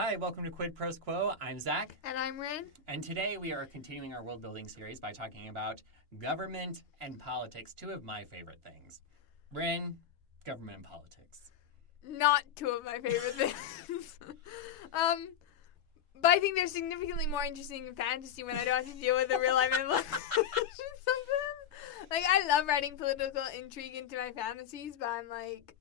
Hi, welcome to Quid Pros Quo. I'm Zach. And I'm Rin. And today we are continuing our world building series by talking about government and politics, two of my favorite things. Rin, government and politics. Not two of my favorite things. But I think they're significantly more interesting in fantasy when I don't have to deal with the real life implications of them. Like, I love writing political intrigue into my fantasies, but I'm like,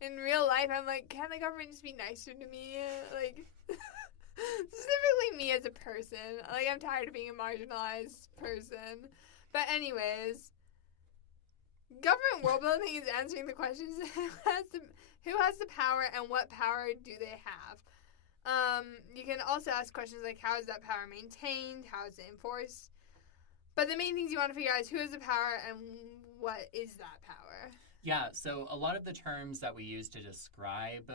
in real life, I'm like, can the government just be nicer to me? Like, specifically me as a person. Like, I'm tired of being a marginalized person. But anyways, government world building is answering the questions: who has the power and what power do they have? You can also ask questions like, how is that power maintained? How is it enforced? But the main things you want to figure out is who has the power and what is that power? Yeah, so a lot of the terms that we use to describe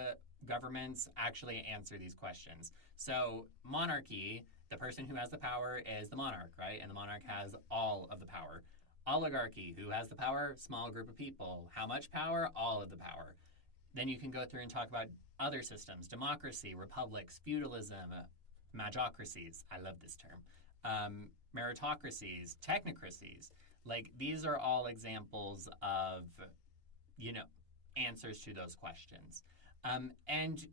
governments actually answer these questions. So monarchy, the person who has the power is the monarch, right? And the monarch has all of the power. Oligarchy, who has the power? Small group of people. How much power? All of the power. Then you can go through and talk about other systems: democracy, republics, feudalism, magocracies. I love this term. Meritocracies, technocracies. Like, these are all examples of, answers to those questions. And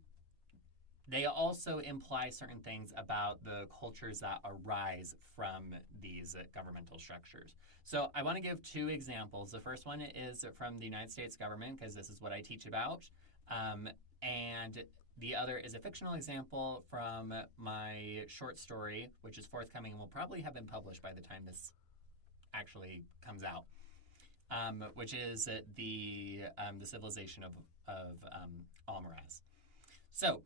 they also imply certain things about the cultures that arise from these governmental structures. So I want to give two examples. The first one is from the United States government, because this is what I teach about. And the other is a fictional example from my short story, which is forthcoming and will probably have been published by the time this actually comes out, which is the civilization of Almaraz. So,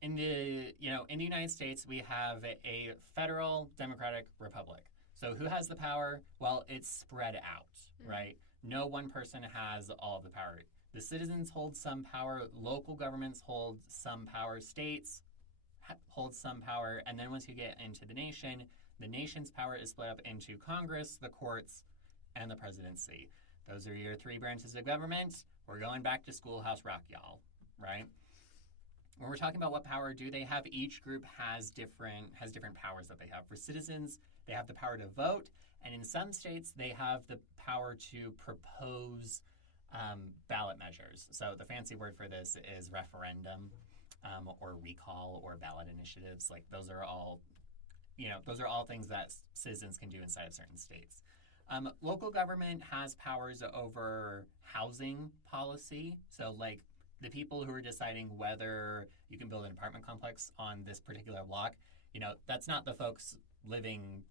in the United States, we have a federal democratic republic. So who has the power? Well, it's spread out, right? No one person has all of the power. The citizens hold some power, local governments hold some power, states hold some power, and then once you get into the nation's power is split up into Congress, the courts, and the presidency. Those are your three branches of government. We're going back to Schoolhouse Rock, y'all, right? When we're talking about what power do they have, each group has different powers that they have. For citizens, they have the power to vote, and in some states, they have the power to propose ballot measures. So the fancy word for this is referendum, or recall, or ballot initiatives. Like, those are all things that citizens can do inside of certain states. Local government has powers over housing policy. So, like, the people who are deciding whether you can build an apartment complex on this particular block, that's not the folks living,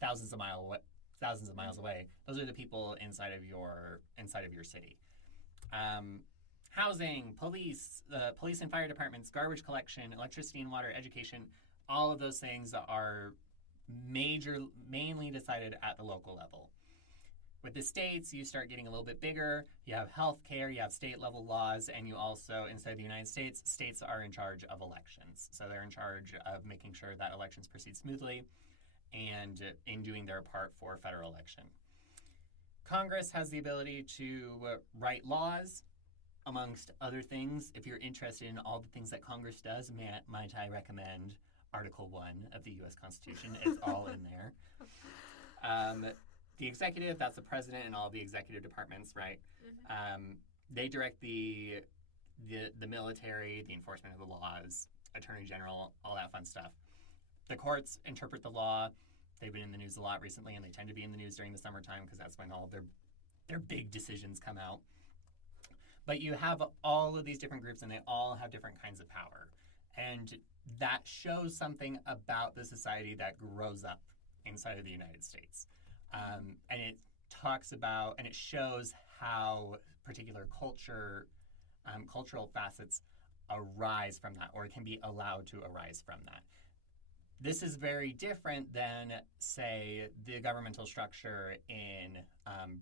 thousands of miles away. Those are the people inside of your city. Housing, police and fire departments, garbage collection, electricity and water, education, all of those things are mainly decided at the local level. With the states, you start getting a little bit bigger. You have healthcare, you have state-level laws, and you also, inside the United States, states are in charge of elections. So they're in charge of making sure that elections proceed smoothly and in doing their part for federal election. Congress has the ability to write laws, amongst other things. If you're interested in all the things that Congress does, might I recommend Article 1 of the U.S. Constitution. It's all in there. The executive, that's the president and all the executive departments, right? Mm-hmm. They direct the military, the enforcement of the laws, attorney general, all that fun stuff. The courts interpret the law. They've been in the news a lot recently, and they tend to be in the news during the summertime because that's when all of their big decisions come out. But you have all of these different groups, and they all have different kinds of power. And that shows something about the society that grows up inside of the United States. And it talks about, and it shows how particular cultural facets arise from that, or can be allowed to arise from that. This is very different than, say, the governmental structure in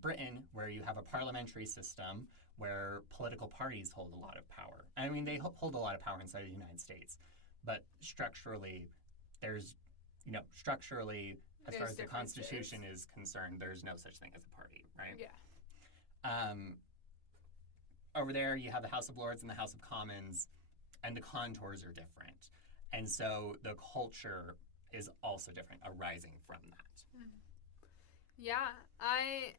Britain, where you have a parliamentary system where political parties hold a lot of power. I mean, they hold a lot of power inside of the United States, but structurally, as far as the Constitution is concerned, there's no such thing as a party, right? Yeah. Over there, you have the House of Lords and the House of Commons. the contours are different. And so the culture is also different, arising from that. Yeah, I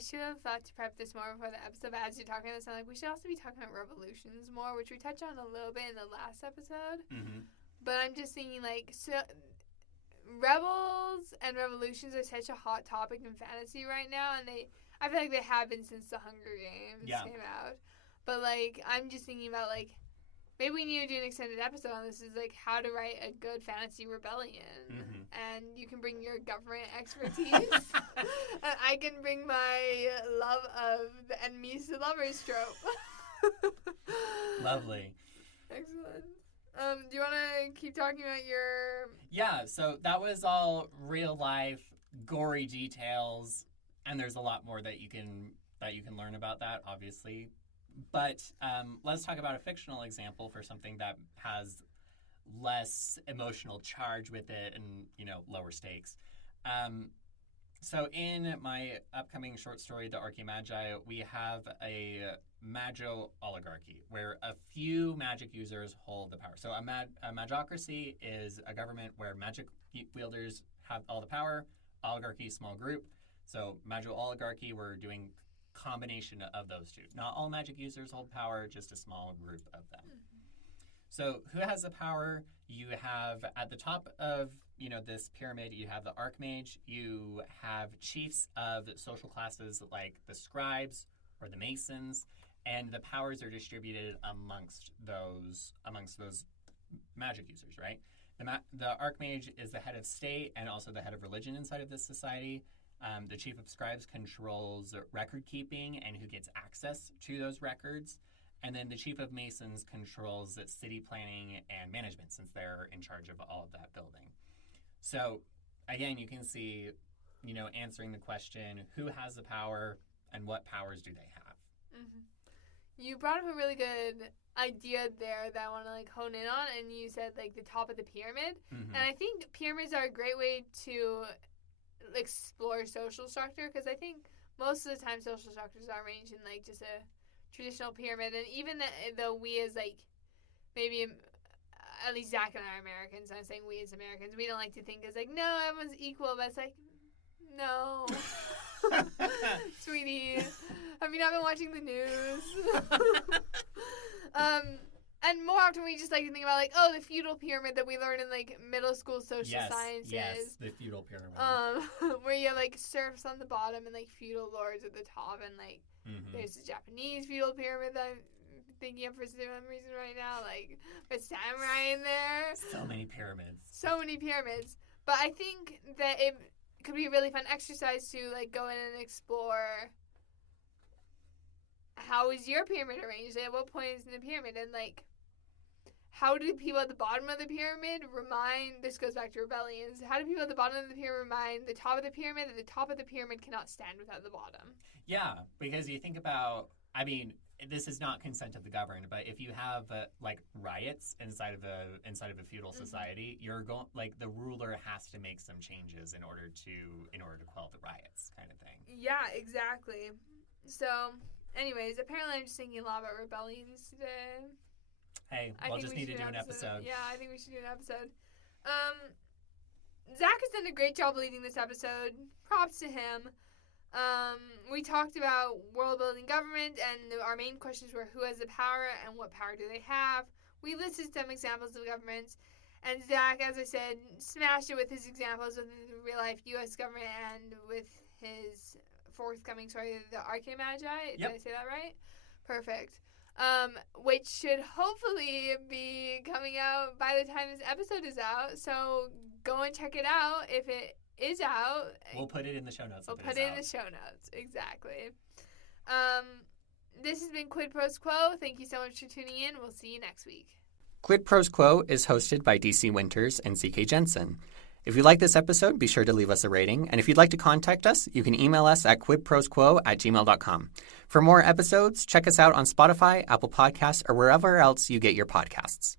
should have thought to prep this more before the episode, but as you're talking this, I'm like, we should also be talking about revolutions more, which we touched on a little bit in the last episode. Mm-hmm. But I'm just thinking, like, so rebels and revolutions are such a hot topic in fantasy right now, and I feel like they have been since the Hunger Games came out. But, like, I'm just thinking about, like, maybe we need to do an extended episode on this, is like how to write a good fantasy rebellion. Mm-hmm. And you can bring your government expertise. And I can bring my love of the enemies to lovers trope. Lovely. Excellent. Do you want to keep talking about your... Yeah, so that was all real life, gory details, and there's a lot more that you can learn about that, obviously. But let's talk about a fictional example for something that has less emotional charge with it and, lower stakes. So in my upcoming short story, The Archimagi, we have a Magio oligarchy where a few magic users hold the power. So a magocracy is a government where magic wielders have all the power, oligarchy, small group. So Magio oligarchy, we're doing combination of those two. Not all magic users hold power, just a small group of them. So who has the power? You have at the top of this pyramid, you have the archmage. You have chiefs of social classes like the scribes or the masons, and the powers are distributed amongst those magic users, right? The archmage is the head of state and also the head of religion inside of this society. The chief of scribes controls record keeping and who gets access to those records. And then the chief of masons controls city planning and management, since they're in charge of all of that building. So again, you can see, answering the question, who has the power and what powers do they have? Mm-hmm. You brought up a really good idea there that I want to hone in on, and you said the top of the pyramid. Mm-hmm. And I think pyramids are a great way to explore social structure, because I think most of the time social structures are arranged in just a traditional pyramid, and even though we as maybe at least Zach and I are Americans, and I'm saying we as Americans, we don't like to think as no, everyone's equal, but it's no. Sweetie, have you not been watching the news? And more often we just like to think about the feudal pyramid that we learn in middle school social sciences. Yes, the feudal pyramid. Where you have serfs on the bottom and feudal lords at the top, and mm-hmm. there's the Japanese feudal pyramid that I'm thinking of for some reason right now, with samurai in there. So many pyramids. But I think that it could be a really fun exercise to go in and explore how is your pyramid arranged, at what point is in the pyramid, and how do people at the bottom of the pyramid this goes back to rebellions, how do people at the bottom of the pyramid remind the top of the pyramid that the top of the pyramid cannot stand without the bottom? Yeah, because you think about, this is not consent of the governed, but if you have riots inside of a feudal society, mm-hmm. you're going the ruler has to make some changes in order to quell the riots, kind of thing. Yeah, exactly. So, anyways, apparently I'm just thinking a lot about rebellions today. Hey, we'll just need to do an episode. Yeah, I think we should do an episode. Zach has done a great job leading this episode. Props to him. We talked about world building government, and our main questions were who has the power and what power do they have. We listed some examples of governments, and Zach, as I said, smashed it with his examples of the real life U.S. government and with his forthcoming story, the Archimagi. Did I say that right? Perfect. Which should hopefully be coming out by the time this episode is out. So go and check it out if it is out. We'll put it in the show notes. We'll put it in the show notes. Exactly. This has been Quid Pros Quo. Thank you so much for tuning in. We'll see you next week. Quid Pros Quo is hosted by DC Winters and CK Jensen. If you like this episode, be sure to leave us a rating. And if you'd like to contact us, you can email us at quidprosquo@gmail.com. For more episodes, check us out on Spotify, Apple Podcasts, or wherever else you get your podcasts.